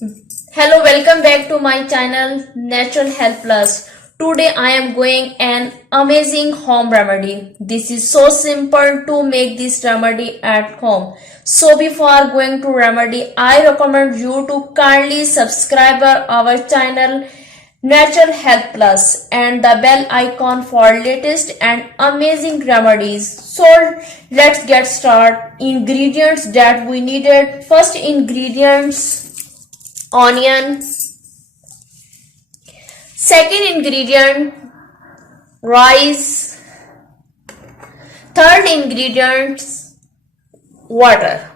Hello, welcome back to my channel Natural Health Plus. Today I am going an amazing home remedy. This is so simple to make this remedy at home. So before going to remedy, I recommend you to kindly subscribe our channel Natural Health Plus and the bell icon for latest and amazing remedies. So let's get started. Ingredients that we needed. First ingredients, onion. Second ingredient, rice. Third ingredient, water.